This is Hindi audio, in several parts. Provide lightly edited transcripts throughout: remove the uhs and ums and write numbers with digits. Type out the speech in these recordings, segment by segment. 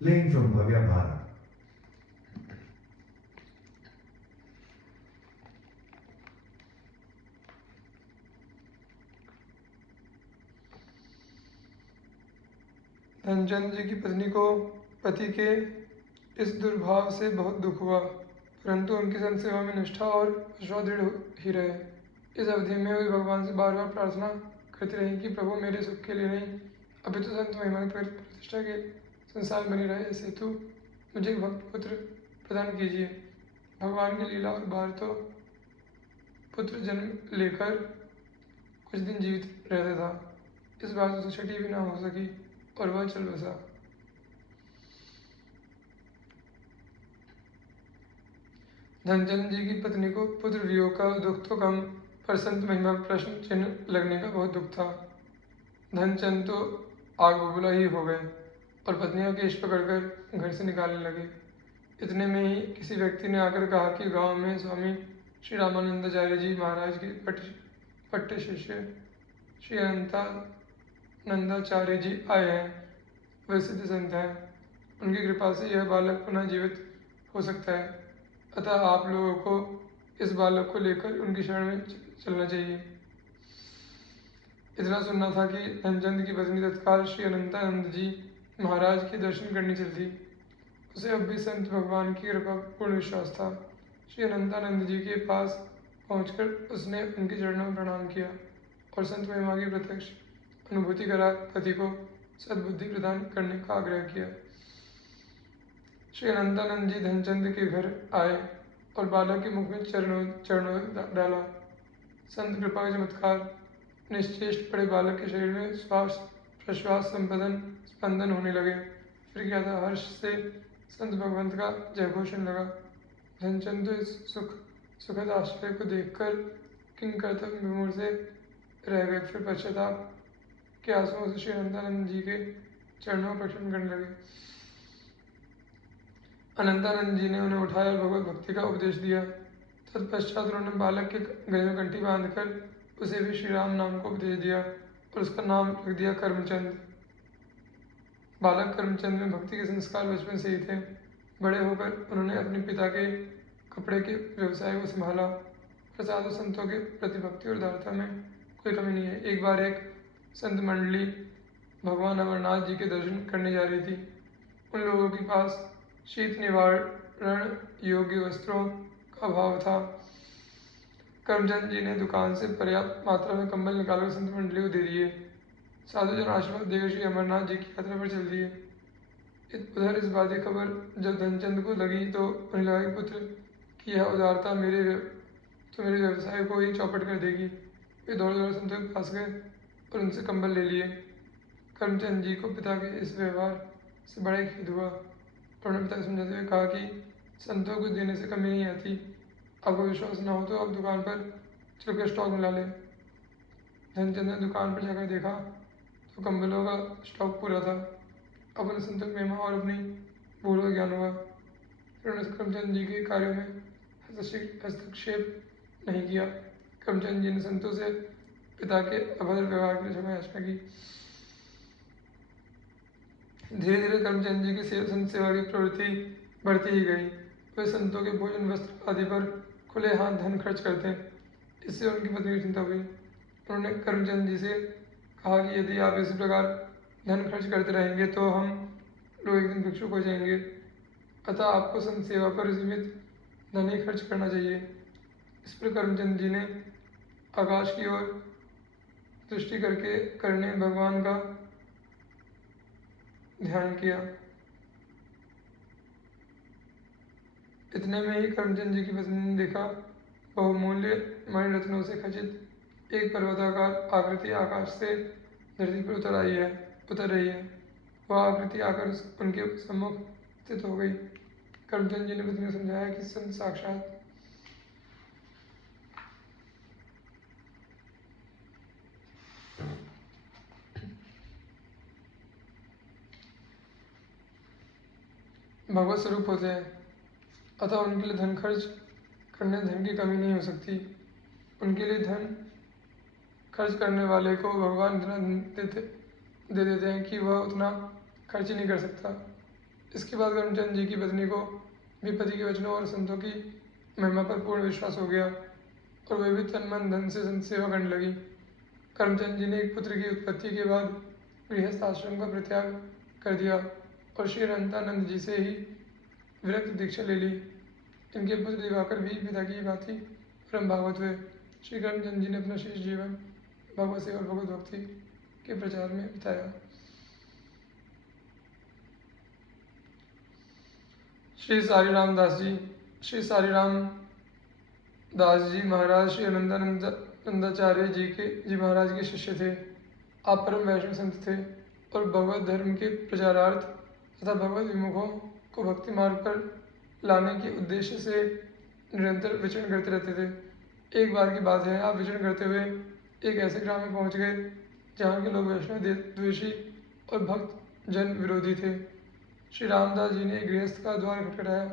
playing from Bhavya Bharat. धनचंद जी की पत्नी को पति के इस दुर्भाव से बहुत दुख हुआ, परंतु उनकी संत सेवा में निष्ठा और विश्वास दृढ़ ही रहे। इस अवधि में वे भगवान से बार बार प्रार्थना करती रही कि प्रभु मेरे सुख के लिए नहीं, अपितु संत महिमा की प्रतिष्ठा के संसार बनी रहे, इस हेतु मुझे एक भक्त पुत्र प्रदान कीजिए। भगवान की लीला और बार तो पुत्र जन्म लेकर कुछ दिन जीवित रहता था। इस बात उसे छठी भी न हो सकी और वह चल बसा। धनचंद जी की पत्नी को पुत्र वियोग का दुख तो कम, पर संत महिमा प्रश्न चिन्ह लगने का बहुत दुख था। धनचंद तो आग बबूला ही हो गए और पत्नियों केश पकड़कर घर से निकालने लगे। इतने में ही किसी व्यक्ति ने आकर कहा कि गांव में स्वामी श्री रामानंदाचार्य जी महाराज के पट्टे शिष्य श्री अनंतानंदाचार्य जी आए हैं। वे सिद्ध संत हैं, उनकी कृपा से यह बालक पुनः जीवित हो सकता है, अतः आप लोगों को इस बालक को लेकर उनकी शरण में चलना चाहिए। इतना सुनना था कि धनचंद की पत्नी तत्काल श्री अनंतानंद जी महाराज के दर्शन करने चलती। उसे अब भी संत भगवान की कृपा पूर्ण विश्वास था। श्री अनंतानंद जी के पास पहुंचकर उसने उनके चरणों में प्रणाम किया और संत महिमा की प्रत्यक्ष अनुभूति करा पति को सद्बुद्धि प्रदान करने का आग्रह किया। श्री अनंतानंद जी धनचंद के घर आए और बालक के मुख में चरणों डाला। संत कृपा का चमत्कार, निश्चेष्ट पड़े बालक के शरीर में श्वास प्रश्वास स्पंदन होने लगे। फिर क्या था, हर्ष से संत भगवंत का जयघोष होने लगा। धनचंद तो इस सुखद आश्चर्य को देखकर किंकर्तव्य विमूढ़ से रह गए। फिर पश्चाताप के आंसुओं से श्री अनंतानंद जी के चरणों में प्रक्षालन करने लगे। अनंतानंद जी ने उन्हें उठाया और भगवत भक्ति का उपदेश दिया। तत्पश्चात उन्होंने बालक के गले में कंठी बांधकर उसे भी श्री राम नाम को उपदेश दिया और उसका नाम रख दिया कर्मचंद। बालक कर्मचंद में भक्ति के संस्कार बचपन से ही थे। बड़े होकर उन्होंने अपने पिता के कपड़े के व्यवसाय को संभाला। प्रसाद संतों के प्रति भक्ति और उदारता में कोई कमी नहीं है। एक बार एक संत मंडली भगवान अमरनाथ जी के दर्शन करने जा रही थी। उन लोगों के पास शीत निवारण योग्य वस्त्रों का अभाव था। कर्मचंद जी ने दुकान से पर्याप्त मात्रा में कंबल निकालकर संत मंडली को दे दिए। साधुजन आशीर्वाद देकर श्री अमरनाथ जी की यात्रा पर चल दिए। उधर इस बात की खबर जब धनचंद को लगी तो उन्हें लगा कि पुत्र की यह उदारता मेरे व्यवसाय को ही चौपट कर देगी। वे दौड़ दौड़ संतों के पास गए और उनसे कंबल ले लिए। कर्मचंद जी को पिता के इस व्यवहार से बड़ा ही खेद हुआ। उन्होंने पिता को समझाते हुए कहा कि संतों को देने से कमी नहीं आती, आपको विश्वास न हो तो आप दुकान पर चलकर स्टॉक मिला लें। धनचंद ने दुकान पर जाकर देखा तो कंबलों का स्टॉक पूरा था। अब उन्हें संतों की महिमा और अपनी भूल का ज्ञान हुआ। फिर उन्होंने कर्मचंद जी के कार्यों में हस्तक्षेप नहीं किया। कर्मचंद जी ने संतों से पिता के अभद्र व्यवहार के लिए क्षमा याचना की। धीरे धीरे कर्मचंद जी की संत सेवा की प्रवृत्ति बढ़ती ही गई। वे संतों के भोजन वस्त्र आदि पर खुले हाथ धन खर्च करते। इससे उनकी पत्नी की चिंता हुई। उन्होंने कर्मचंद जी से कहा कि यदि आप इसी प्रकार धन खर्च करते रहेंगे तो हम लोग एक दिन भिक्षुक हो जाएंगे, अतः आपको संत सेवा पर सीमित धन ही खर्च करना चाहिए। इस पर कर्मचंद जी ने आकाश की ओर दृष्टि करने भगवान का ध्यान किया। इतने में ही कर्मचंद जी की पत्नी ने देखा बहुमूल्य मणिरत्नों से खचित एक पर्वताकार आकृति आकाश से धरती पर उतर रही है। वह आकृति आकर उनके सम्मुख स्थित हो गई। कर्मचंद जी ने पत्नी को समझाया कि संत साक्षात भगवत स्वरूप होते हैं, अतः उनके लिए धन खर्च करने धन की कमी नहीं हो सकती। उनके लिए धन खर्च करने वाले को भगवान इतना दे देते हैं कि वह उतना खर्च ही नहीं कर सकता। इसके बाद करमचंद जी की पत्नी को भी पति के वचनों और संतों की महिमा पर पूर्ण विश्वास हो गया और वे भी तन मन धन से संत सेवा करने लगी। करमचंद जी ने एक पुत्र की उत्पत्ति के बाद गृहस्थ आश्रम का परित्याग कर दिया और श्री अनंतानंद जी से ही विरक्त दीक्षा ले ली। इनके पुत्र दिवाकर भी पिता की भांति परम भागवत हुए। श्री करमचंद जी ने अपना शेष जीवन भगवत सेवा और भगवत भक्ति के प्रचार में बिताया। श्री सारी रामदास जी। श्री सारी राम दास जी महाराज श्री अनंतानंदाचार्य जी महाराज के शिष्य थे। आप परम वैष्णव संत थे और भगवत धर्म के प्रचारार्थ तथा भगवत विमुखों को भक्ति मार्ग पर लाने के उद्देश्य से निरंतर विचरण करते रहते थे। एक बार की बात है, आप विचरण करते हुए एक ऐसे ग्राम में पहुंच गए जहाँ के लोग वैष्णव द्वेषी और भक्त जन विरोधी थे। श्री रामदास जी ने गृहस्थ का द्वार खटखटाया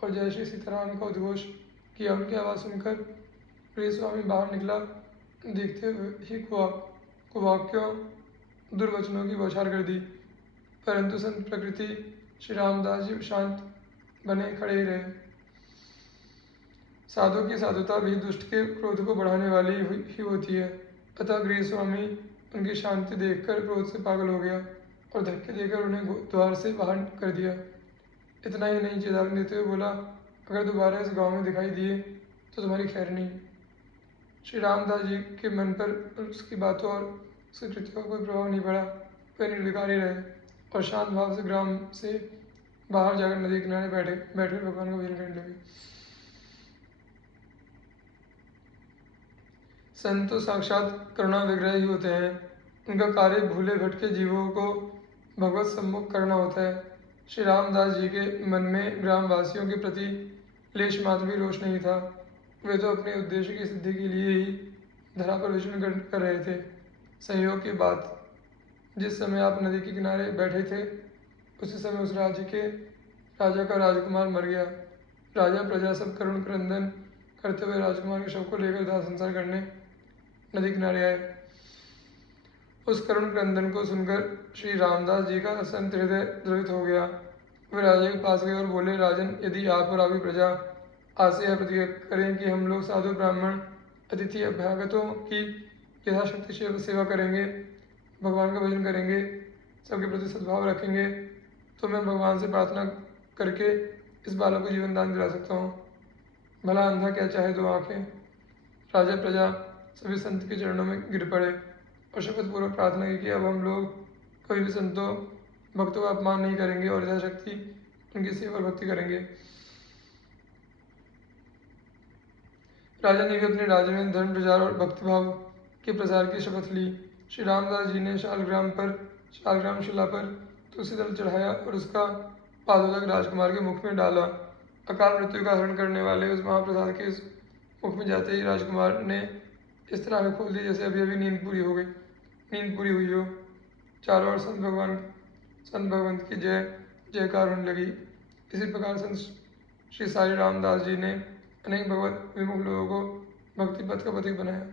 और जय श्री सीताराम का उद्घोष किया। उनकी आवाज़ सुनकर प्रिय स्वामी बाहर निकला। देखते हुए ही कुवाक्यों दुर्वचनों की बौछार कर दी, परंतु संत प्रकृति श्री रामदास जी शांत बने खड़े ही रहे। साधु की साधुता भी दुष्ट के क्रोध को बढ़ाने वाली ही होती है। अतः गृह स्वामी उनकी शांति देखकर क्रोध से पागल हो गया और धक्के देकर उन्हें द्वार से बाहर कर दिया। इतना ही नहीं, चेतावनी देते हुए बोला, अगर दोबारा इस गांव में दिखाई दिए तो तुम्हारी खैर नहीं। श्री रामदास जी के मन पर उसकी बातों और उसके कृत्यों का कोई प्रभाव नहीं पड़ा। वे निर्विकारी रहे और शांत भाव से ग्राम से बाहर जाकर नदी किनारे बैठे भगवान का भजन करने लगे। संत तो साक्षात करुणा विग्रह ही होते हैं। उनका कार्य भूले भटके जीवों को भगवत सम्मुख करना होता है। श्री रामदास जी के मन में ग्रामवासियों के प्रति लेश मात्र भी रोष नहीं था। वे तो अपने उद्देश्य की सिद्धि के लिए ही धरा पर विचरण कर रहे थे। संयोग की बात, जिस समय आप नदी के किनारे बैठे थे उसी समय उस राज्य के राजा का राजकुमार मर गया। राजा प्रजा सब करुण क्रंदन करते हुए राजकुमार के शव को लेकर दाह संसार करने नदी किनारे आए। उस करुण क्रंदन को सुनकर श्री रामदास जी का संत हृदय द्रवित हो गया। वे राजा के पास गए और बोले, राजन, यदि आप और आपकी प्रजा आज से यह प्रतिज्ञा करें कि हम लोग साधु ब्राह्मण अतिथि अभ्यागतों की यथाशक्ति सेवा करेंगे, भगवान का भजन करेंगे, सबके प्रति सद्भाव रखेंगे, तो मैं भगवान से प्रार्थना करके इस बालक को जीवन दान दिला सकता हूँ। भला अंधा क्या चाहे दो आँखें। राजा प्रजा सभी संत के चरणों में गिर पड़े और शपथ पूर्वक प्रार्थना की कि अब हम लोग कभी भी संतों भक्तों का अपमान नहीं करेंगे और यथाशक्ति उनकी सेवा और भक्ति करेंगे। राजा ने भी अपने राज्य में धर्म प्रचार और भक्तिभाव के प्रसार की शपथ ली। श्री रामदास जी ने शालग्राम शिला पर तुलसी दल चढ़ाया और उसका पादोदक राजकुमार के मुख में डाला। अकाल मृत्यु का हरण करने वाले उस महाप्रसाद के मुख में जाते ही राजकुमार ने इस तरह आँखें खोल दी जैसे अभी अभी नींद पूरी हुई हो। चारों ओर संत भगवंत की जय जयकार होने लगी। इसी प्रकार संत श्री साई रामदास जी ने अनेक भगवत विमुख लोगों को भक्ति पथ का पथिक बनाया।